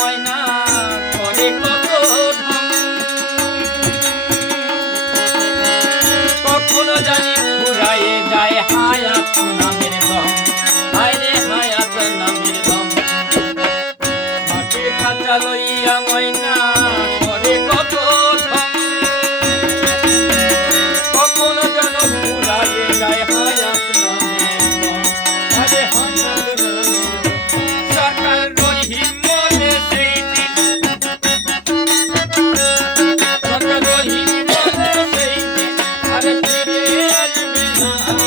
Moyna Thank you.